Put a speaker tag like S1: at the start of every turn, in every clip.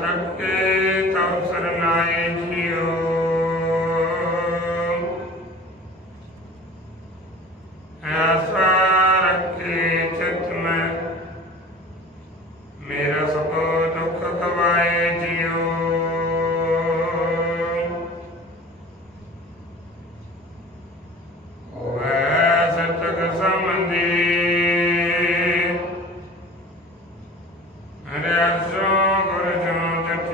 S1: ਨਕੇ ਕੌਸਰ ਲਾਏ ਜਿਓ ਐਸਾ ਰੱਖੇ ਚਿਤ ਮੈਂ ਮੇਰਾ ਸਭ ਦੁੱਖ ਖਵਾਏ ਜਿਓ ਹੋਵੇ ਸਤਿਗ ਸੰਬੰਧੀ ਅਰੇ ਅਰਜੋ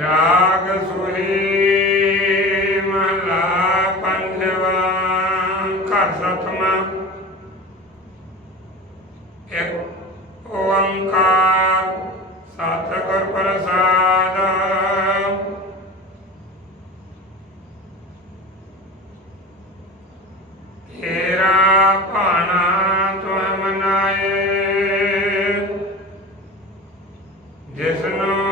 S1: ਰਾਗ ਸੁਹੀ ਮਹਲਾ ਪੰਜਵਾ, ਘਰ ਸਤਮਾ ਇੱਕ ਓੰਕਾਰ, ਸਤਿਗੁਰ ਪ੍ਰਸਾਦ। ਹੀਰਾ ਭਾਣਾ ਤੁਮ ਮਨਾਏ ਜਿਸਨੂੰ ਦਿਆਲਾ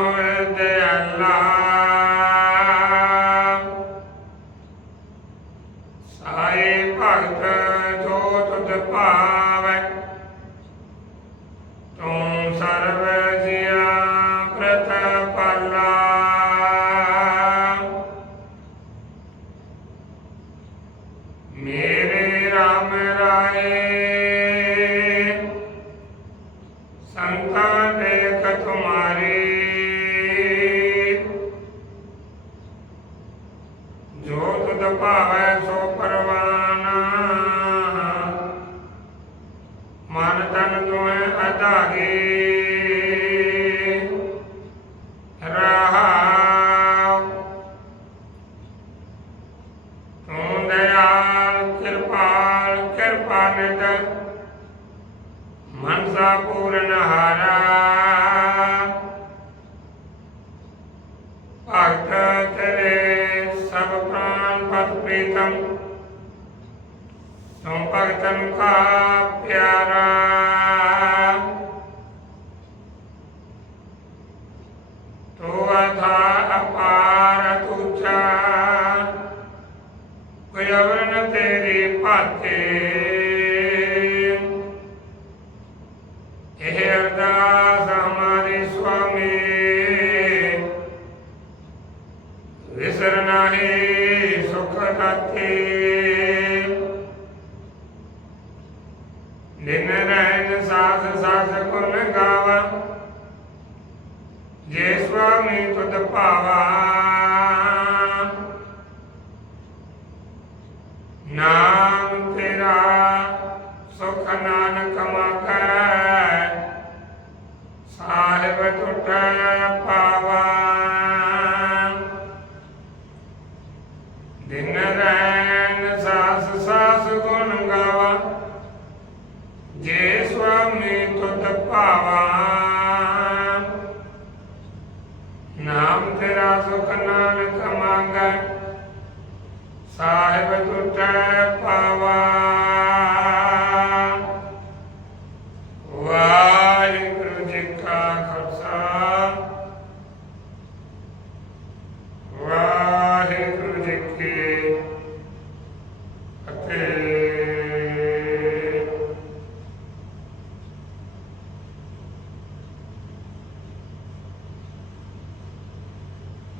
S1: ਭਾਵੈ ਤੂੰ ਸਰਬ ਜੀਆ ਪ੍ਰਤਪਾਲਾ ਮੇਰੇ ਰਾਮ ਰਾਏ ਸੰਤਾਂ ਦੇਖ ਤੁਮਾਰੀ। ਮਨਸਾ ਪੂਰਨ ਹਾਰਾ। ਭਗਤ ਤੇਰੇ ਸਭ ਪ੍ਰਾਨ ਪਤ ਪ੍ਰੀਤਮ ਤੂੰ ਭਗਤਨ ਕਾ ਪਿਆਰਾ। ਵਿਸਰ ਨਾਹੀ, ਸੁਖ ਦਾਤੇ ਦਿਨ ਰਹਿਣ ਸਾਸ ਸਾਸ ਗੁਣ ਗਾਵਾ। ਜੇ ਸੁਆਮੀ ਤੁਧ ਭਾਵਾ। ਨਾਮ ਤੇਰਾ ਸੁਖ ਨਾਨਕ ਮਾਖੈ ਸਾਹਿਬ ਟੁਟੈ ਭਾਵਾ। ਨਾਮ ਤੇਰਾ ਸੁਖ ਨਾਨਕ ਮੰਗੈ। ਸਾਹਿਬ ਟੁਟੈ ਪਾਵਾ